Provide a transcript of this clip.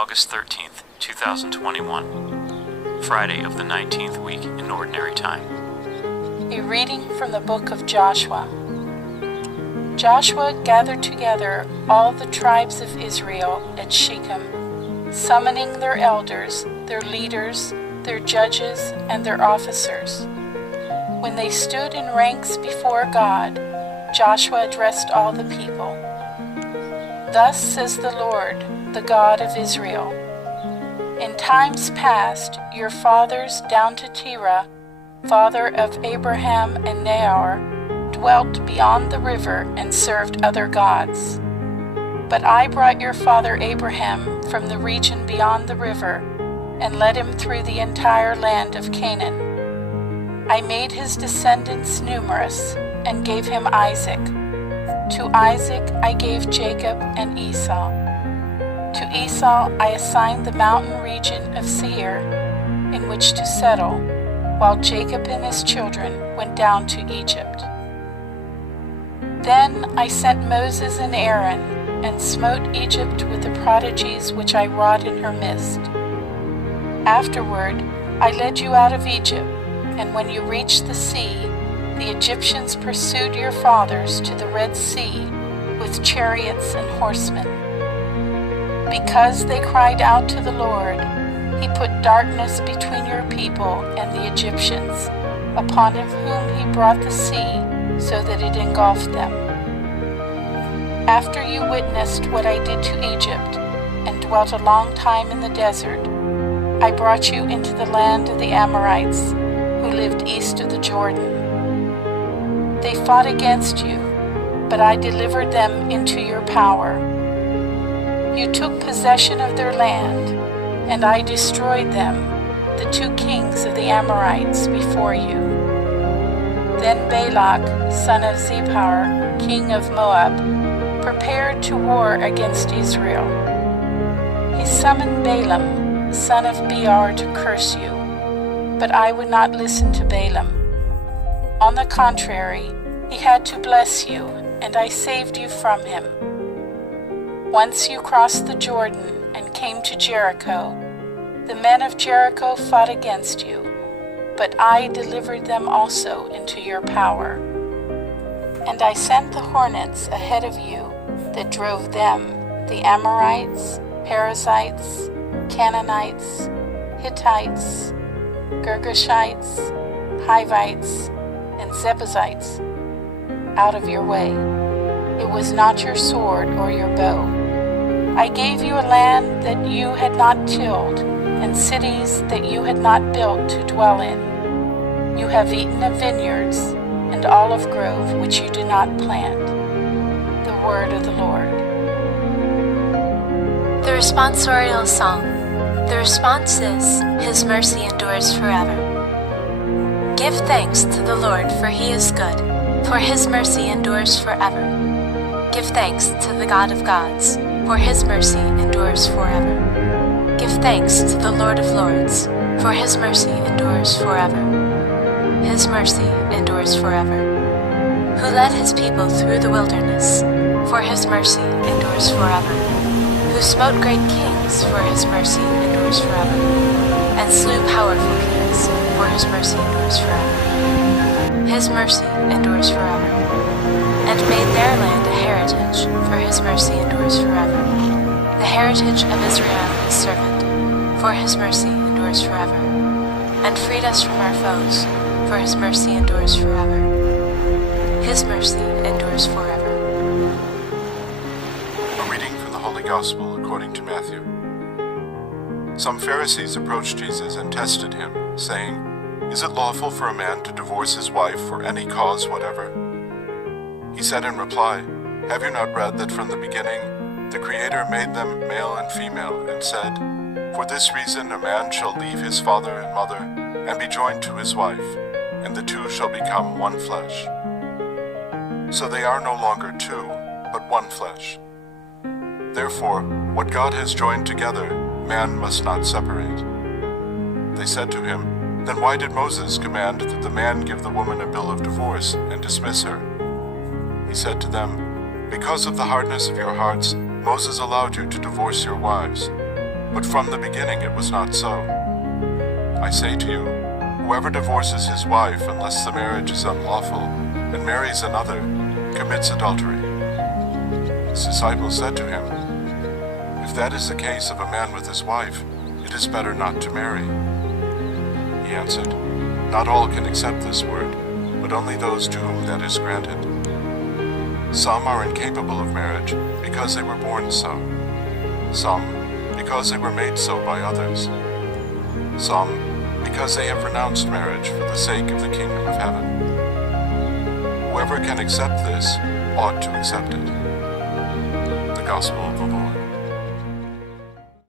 August 13th, 2021, Friday of the 19th week in Ordinary Time. A reading from the book of Joshua. Joshua gathered together all the tribes of Israel at Shechem, summoning their elders, their leaders, their judges, and their officers. When they stood in ranks before God, Joshua addressed all the people. Thus says the Lord, the God of Israel, in times past your fathers down to Terah, father of Abraham and Nahor, dwelt beyond the river and served other gods. But I brought your father Abraham from the region beyond the river and led him through the entire land of Canaan. I made his descendants numerous and gave him Isaac. To Isaac I gave Jacob and Esau. To Esau I assigned the mountain region of Seir in which to settle, while Jacob and his children went down to Egypt. Then I sent Moses and Aaron, and smote Egypt with the prodigies which I wrought in her midst. Afterward I led you out of Egypt, and when you reached the sea, the Egyptians pursued your fathers to the Red Sea with chariots and horsemen. Because they cried out to the Lord, he put darkness between your people and the Egyptians, upon whom he brought the sea, so that it engulfed them. After you witnessed what I did to Egypt, and dwelt a long time in the desert, I brought you into the land of the Amorites, who lived east of the Jordan. They fought against you, but I delivered them into your power. You took possession of their land, and I destroyed them, the two kings of the Amorites, before you. Then Balak, son of Zippor, king of Moab, prepared to war against Israel. He summoned Balaam, son of Beor, to curse you, but I would not listen to Balaam. On the contrary, he had to bless you, and I saved you from him. Once you crossed the Jordan and came to Jericho, the men of Jericho fought against you, but I delivered them also into your power. And I sent the hornets ahead of you that drove them, the Amorites, Perizzites, Canaanites, Hittites, Girgashites, Hivites, and Jebusites out of your way. It was not your sword or your bow. I gave you a land that you had not tilled, and cities that you had not built to dwell in. You have eaten of vineyards and olive grove which you did not plant. The word of the Lord. The responsorial song. The response is, His mercy endures forever. Give thanks to the Lord, for He is good, for His mercy endures forever. Give thanks to the God of gods, for His mercy endures forever. Give thanks to the Lord of lords, for His mercy endures forever. His mercy endures forever. Who led His people through the wilderness, for His mercy endures forever. Who smote great kings, for His mercy endures forever. And slew powerful kings, for His mercy endures forever. His mercy endures forever. And made their land a heritage, for His mercy endures forever. The heritage of Israel His servant, for His mercy endures forever. And freed us from our foes, for His mercy endures forever. His mercy endures forever. A reading from the Holy Gospel according to Matthew. Some Pharisees approached Jesus and tested him, saying, "Is it lawful for a man to divorce his wife for any cause whatever?" He said in reply, "Have you not read that from the beginning the Creator made them male and female, and said, 'For this reason a man shall leave his father and mother, and be joined to his wife, and the two shall become one flesh.' So they are no longer two, but one flesh. Therefore, what God has joined together, man must not separate." They said to him, "Then why did Moses command that the man give the woman a bill of divorce and dismiss her?" He said to them, "Because of the hardness of your hearts, Moses allowed you to divorce your wives. But from the beginning it was not so. I say to you, whoever divorces his wife unless the marriage is unlawful, and marries another, commits adultery. His disciples said to him, If that is the case of a man with his wife, it is better not to marry. He answered, Not all can accept this word, but only those to whom that is granted. Some are incapable of marriage because they were born so. Some because they were made so by others. Some because they have renounced marriage for the sake of the kingdom of heaven. Whoever can accept this ought to accept it. The Gospel of the Lord.